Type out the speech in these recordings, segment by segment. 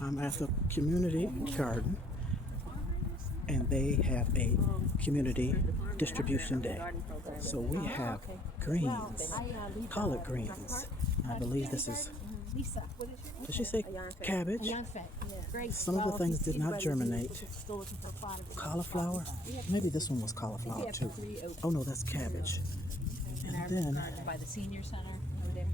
I'm at the community garden, and they have a community distribution day. So we have greens, collard greens. I believe this is, did she say cabbage? Some of the things did not germinate. Cauliflower? Maybe this one was cauliflower too. Oh no, that's cabbage. And then by the senior center over there.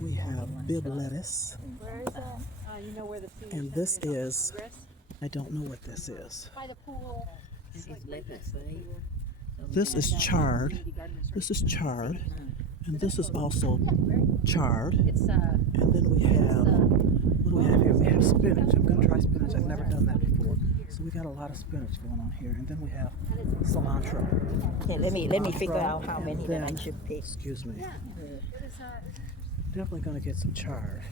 we have bib lettuce. Where is that? You know where the senior And this is, I don't know what this is. by the pool. This is chard. This is chard. And this is also chard. It's And then we have, what do we have here? We have spinach. I'm going to try spinach. I've never done that before. So we got a lot of spinach going on here. And then we have cilantro. Yeah, let me figure out how many that I should pick. Excuse me. Definitely going to get some chard.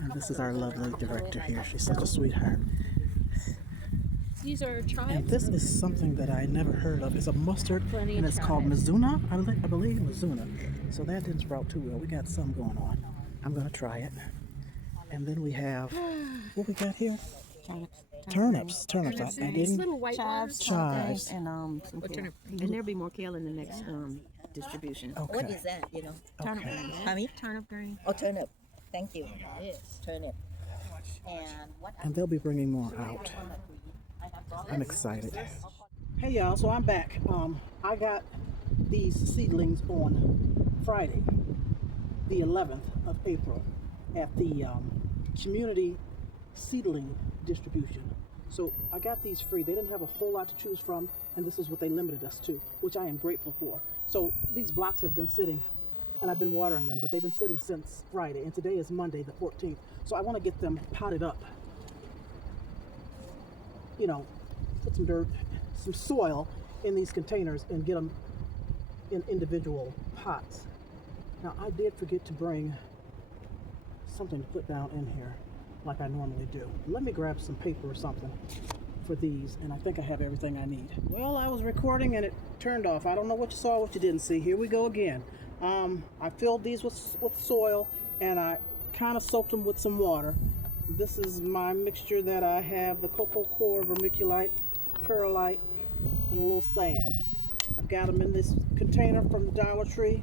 And this is our lovely director here. She's such a sweetheart. these are chives. And this is something that I never heard of. It's a mustard, and it's called Mizuna, I believe, Mizuna. So that didn't sprout too well. We got some going on. I'm going to try it. And then we have, what we got here? Turnips. I These didn't. little white Chives, Chives. and some kale. And there'll be more kale in the next distribution. Okay. What is that? Turnip Okay. green. I mean, turnip green. oh, turnip. Thank you. Turnip. And what? And they'll be bringing more out. I'm excited. Hey y'all, so I'm back. I got these seedlings on Friday, the 11th of April, at the community seedling distribution. So I got these free. They didn't have a whole lot to choose from, and this is what they limited us to, which I am grateful for. So these blocks have been sitting, and I've been watering them, but they've been sitting since Friday, and today is Monday the 14th. So I want to get them potted up. You know, put some dirt, some soil in these containers and get them in individual pots. Now I did forget to bring something to put down in here like I normally do. Let me grab some paper or something for these, and I think I have everything I need. Well, I was recording and it turned off. I don't know what you saw, what you didn't see. Here we go again. I filled these with soil, and I kind of soaked them with some water. This is my mixture that I have: the cocoa core, vermiculite, perlite, and a little sand. I've got them in this container from the Dollar Tree.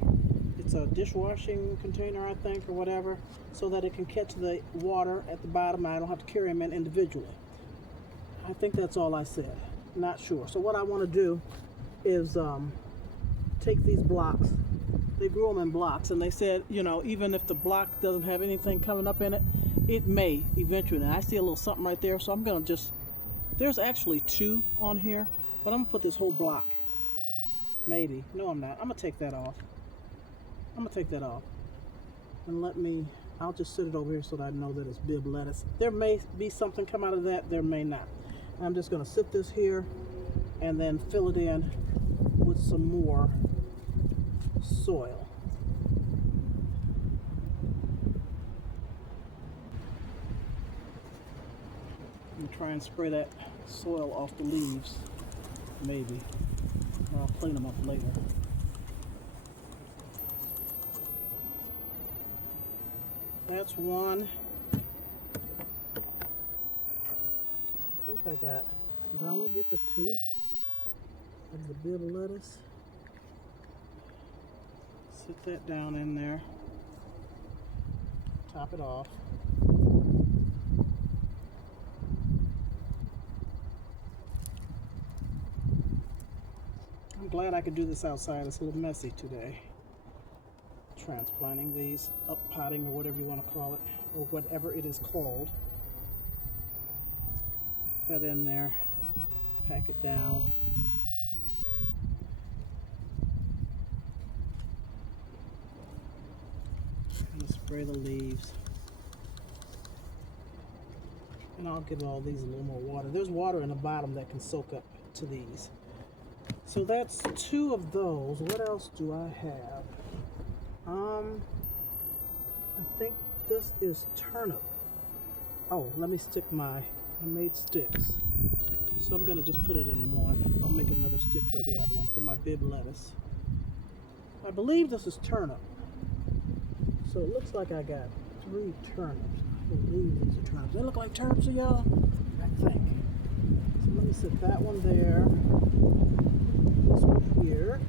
It's a dishwashing container, I think, or whatever, so that it can catch the water at the bottom. I don't have to carry them in individually. I think that's all I said. Not sure. So what I want to do is take these blocks. They grew them in blocks, and they said, you know, even if the block doesn't have anything coming up in it, it may eventually. And I see a little something right there, so I'm going to just, there's actually two on here, but I'm going to put this whole block. Maybe. No, I'm not. I'm going to take that off. And I'll just sit it over here so that I know that it's bib lettuce. There may be something come out of that, there may not. And I'm just going to sit this here and then fill it in with some more soil. I'm try and spray that soil off the leaves, maybe. Or I'll clean them up later. That's one. I think I got, did I only get to two of the bib lettuce? Sit that down in there. Top it off. I'm glad I could do this outside. It's a little messy today. Transplanting these, up potting, or whatever you want to call it, or whatever it is called. Put that in there, pack it down. And spray the leaves. And I'll give all these a little more water. There's water in the bottom that can soak up to these. So that's two of those. What else do I have? I think this is turnip. Oh, let me stick I made sticks. So I'm gonna just put it in one. I'll make another stick for the other one for my bib lettuce. I believe this is turnip. So it looks like I got 3 turnips. I believe these are turnips. They look like turnips to y'all, I think. So let me set that one there, this one here,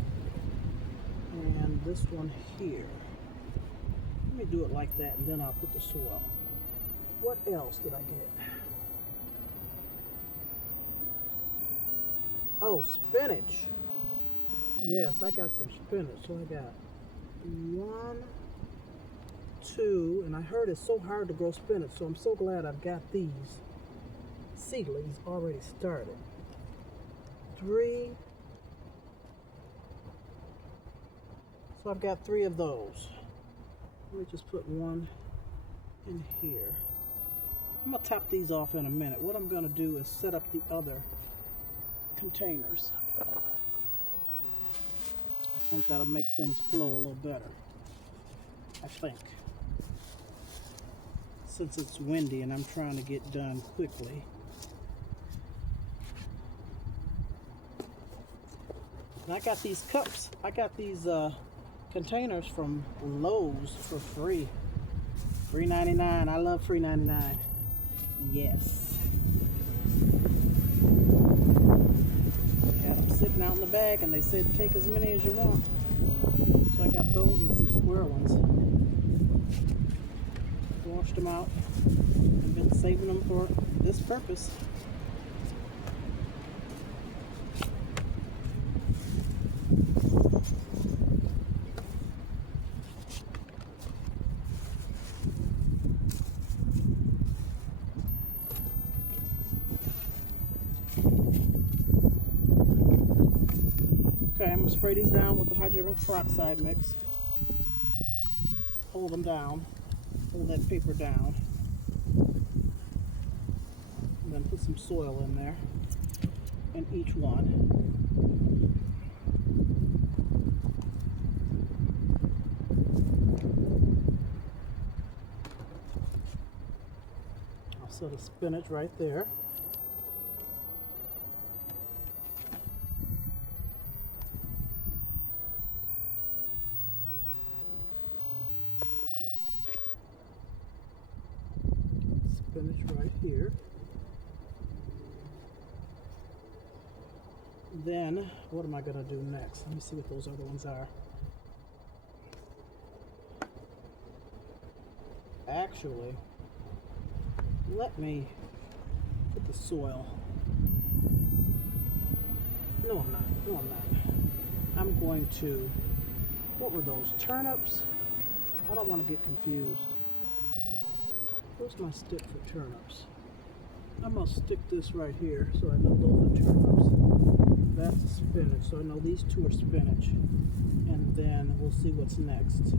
and this one here. Let me do it like that, and then I'll put the soil. What else did I get? Oh, spinach. Yes, I got some spinach. So I got 1, 2, and I heard it's so hard to grow spinach, so I'm so glad I've got these seedlings already started. 3. So I've got 3 of those. Let me just put one in here. I'm gonna top these off in a minute. What I'm gonna do is set up the other containers. I think that'll make things flow a little better. I think. Since it's windy and I'm trying to get done quickly. And I got these cups. I got these containers from Lowe's for free. $3.99. I love free 99. Yes. They had them sitting out in the bag and they said take as many as you want. So I got those and some square ones. Washed them out. I've been saving them for this purpose. Okay, I'm going to spray these down with the hydrogen peroxide mix. Hold them down. Hold that paper down. And then put some soil in there. In each one. I'll set the spinach right there. Spinach right here. Then, what am I going to do next? Let me see what those other ones are. Actually, let me put the soil. No, I'm not. No, I'm not. I'm going to, what were those? Turnips? I don't want to get confused. Where's my stick for turnips? I'm going to stick this right here so I know those are turnips. That's spinach, so I know these 2 are spinach. And then we'll see what's next.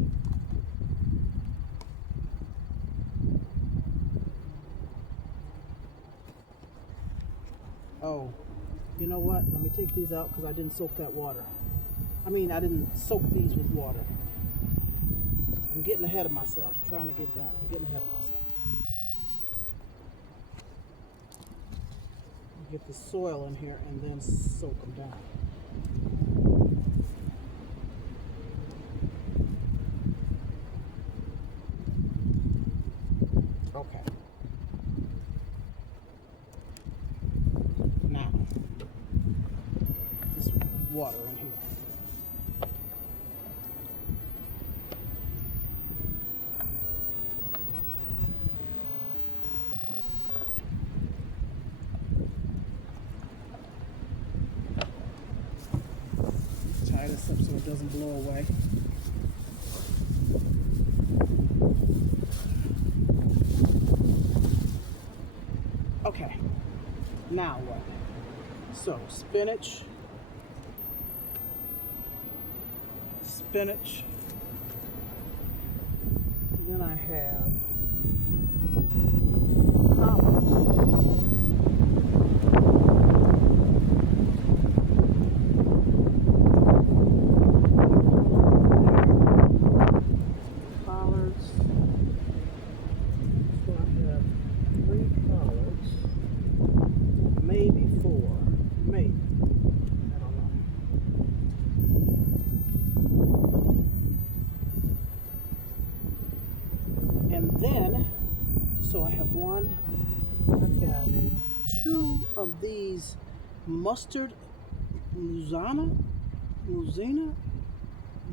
Oh, you know what? Let me take these out because I didn't soak that water. I mean, I didn't soak these with water. I'm getting ahead of myself. I'm trying to get down. I'm getting ahead of myself. Get the soil in here and then soak them down. Okay. Now, this water in here. Tie this up so it doesn't blow away. Okay, now what? So spinach, and then I have collards. So I have one. I've got two of these mustard Muzina. I'm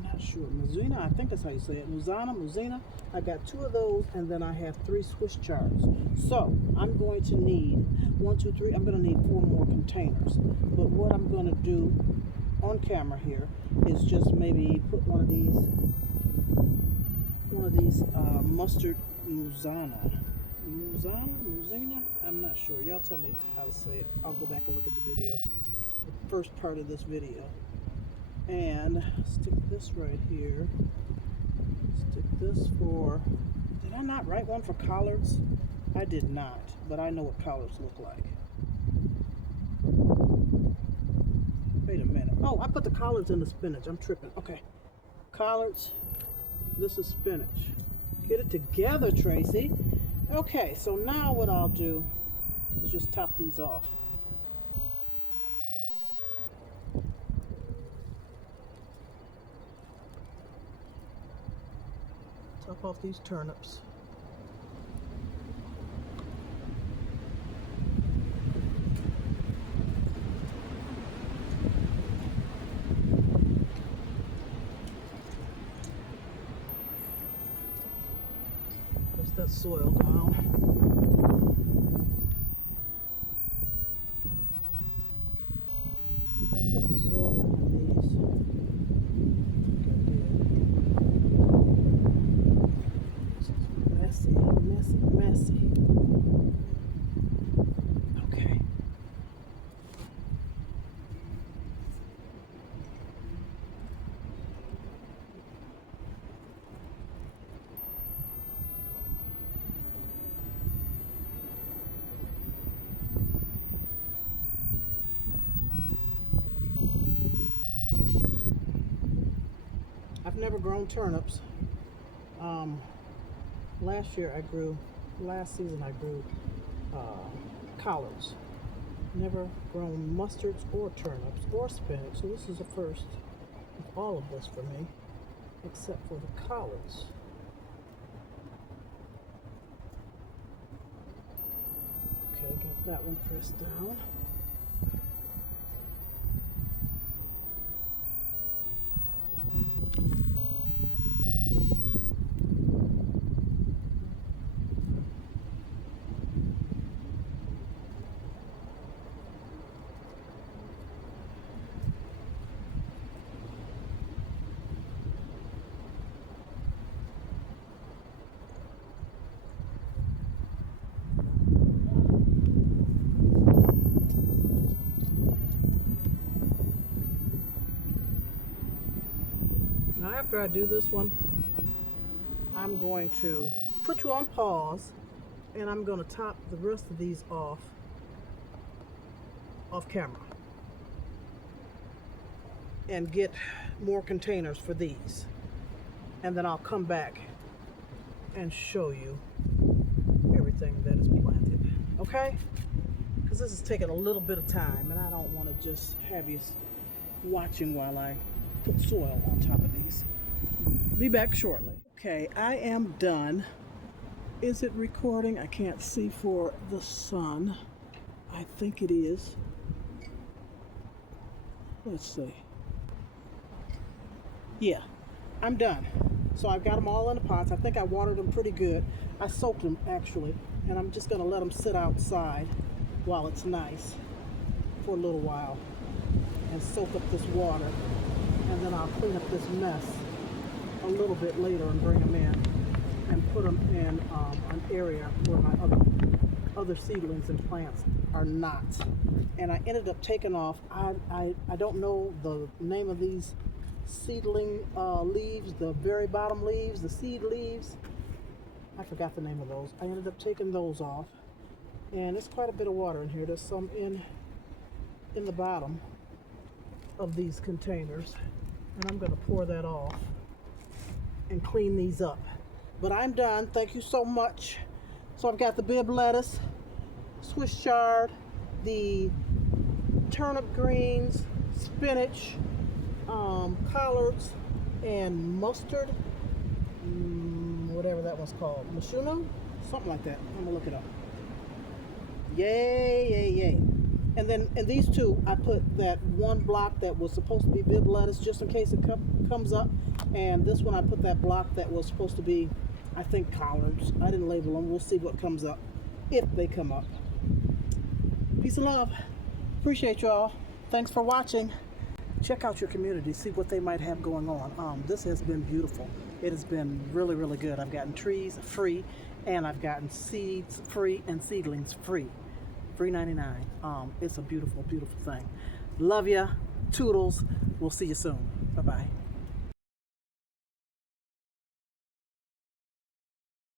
not sure. Muzina, I think that's how you say it. Muzina. I got two of those, and then I have 3 Swiss chards. So I'm going to need 1, 2, 3. I'm going to need 4 more containers. But what I'm going to do on camera here is just maybe put one of these mustard Muzina. I'm not sure. Y'all tell me how to say it. I'll go back and look at the video, the first part of this video, and stick this right here. Stick this for, did I not write one for collards? I did not, but I know what collards look like. Wait a minute. Oh, I put the collards in the spinach. I'm tripping. Okay. Collards. This is spinach. Get it together, Tracy. Okay, so now what I'll do is just top these off. Top off these turnips. Press that soil down. Press the soil down on these. This is messy. Okay. I've never grown turnips. Last season I grew collards. Never grown mustards or turnips or spinach, so this is the first of all of this for me, except for the collards. Okay, got that one pressed down. Now after I do this one, I'm going to put you on pause, and I'm going to top the rest of these off camera and get more containers for these, and then I'll come back and show you everything that is planted, okay? Because this is taking a little bit of time, and I don't want to just have you watching while I put soil on top of these. Be back shortly. Okay, I am done. Is it recording? I can't see for the sun. I think it is. Let's see. Yeah, I'm done. So I've got them all in the pots. I think I watered them pretty good. I soaked them actually, and I'm just gonna let them sit outside while it's nice for a little while and soak up this water, and then I'll clean up this mess a little bit later and bring them in and put them in an area where my other seedlings and plants are not. And I ended up taking off, I don't know the name of these seedling leaves, the very bottom leaves, the seed leaves. I forgot the name of those. I ended up taking those off, and it's quite a bit of water in here. There's some in the bottom of these containers, and I'm going to pour that off and clean these up. But I'm done. Thank you so much. So I've got the Bib lettuce, Swiss chard, the turnip greens, spinach, collards, and mustard, whatever that one's called, Mashuna, something like that. I'm gonna look it up. Yay, yay, yay. And then in these two, I put that one block that was supposed to be bib lettuce just in case it comes up. And this one, I put that block that was supposed to be, I think, collards. I didn't label them. We'll see what comes up if they come up. Peace and love. Appreciate y'all. Thanks for watching. Check out your community. See what they might have going on. This has been beautiful. It has been really, really good. I've gotten trees free, and I've gotten seeds free and seedlings free. $3.99. It's a beautiful, beautiful thing. Love ya. Toodles. We'll see you soon. Bye-bye.